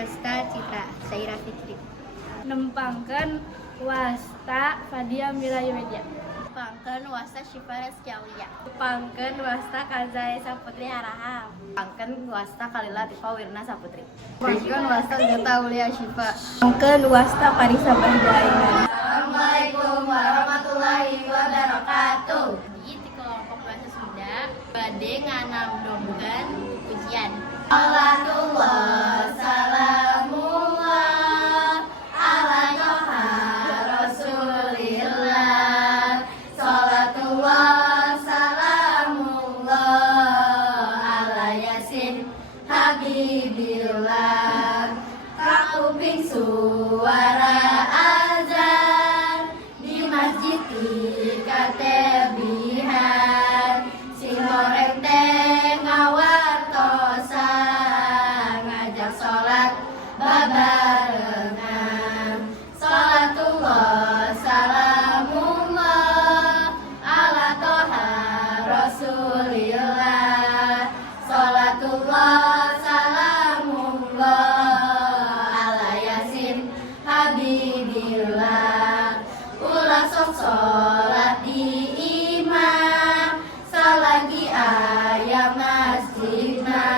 wasta Citra Saira Fitri. Nempangkeun wasta Fadia Mirayu Media. Nempangkeun wasta Syifa Reski Aulia. Nempangkeun wasta Kazai Saputri Harahap. Nempangkeun wasta Kalila Tifa Wirna Saputri. Nempangkeun wasta Zeta Aulia Syifa. Nempangkeun wasta Parisa Bahdaina. Assalamualaikum warahmatullahi wabarakatuh. Di kelompok bahasa Sunda bade nganamdongkeun pujian. Salatullah salamullah ala Toha Rasulillah. Salatullah salamullah ala Yasin Habibillah. Kakuping suara azan di masjid katebihan. Si horeng teh ngawartosan ngajak sholat babarengan. Salatullah salamullah ala Toha Rasulillah. Salatullah salamullah ala Yasin Habibillah. Ulah sok sholat di imam salagi aya masjidna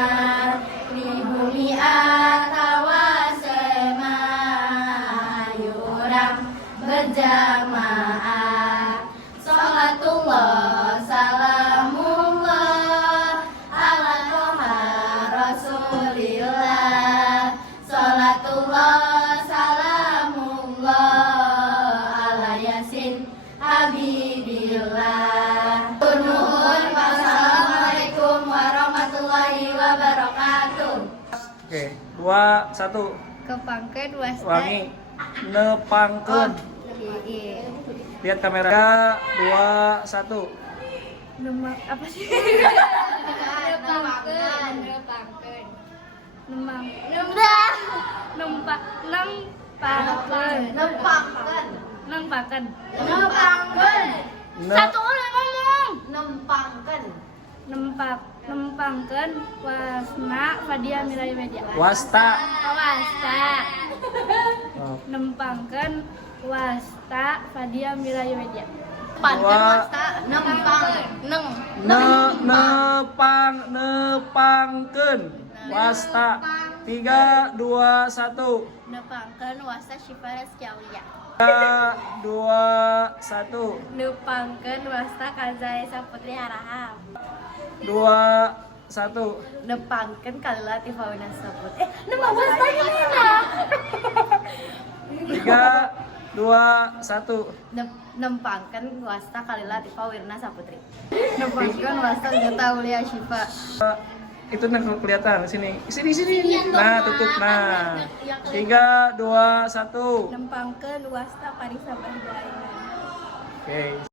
di bumi atawa sema. Ayo urang berjamaah. Salatullah salamullah ala Toha Rasulillah. Salatullah salamullah ala Yasin Habibillah. Nuhun. Wassalamualaikum warahmatullahi wabarakatuh. Oke, 2, 1. Kepangkeun wasta. Wangi. Nepangkeun. Iya. Lihat kamera. 2, 1. Nemak apa sih? Nempangkeun. Nemang Nempang. nempangkeun. Nempangkeun. Nempangkeun. Nempangkeun. Satu orang ngomong. Nempangkeun. Nempangkeun wasna Fadia Mirayu Media. Wasta. Wasta. Oh. Nempangkeun wasta Fadia Mirayu Media. Nempangkeun wasta. Nempang. Neng. Nepangkeun wasta. 3, 2, 1. Nempangkeun wasta Syifa Reski Aulia. 3, 2, 1. Nempangkeun wasta Kazai Saputri Harahap. 2, 1. Nempangkeun Kalila Tifa Wirna Saputri. Nempang wastanya mana? 3, 2, 1. Nempangkeun wasta Kalila Tifa Wirna Saputri. Nempangkeun wasta Zeta Aulia Syifa. Itu kelihatan sini. Sini. Nah, tutup. Nah. 3, 2, 1. Nempangkeun wasta Parisa Bahdaina. Oke.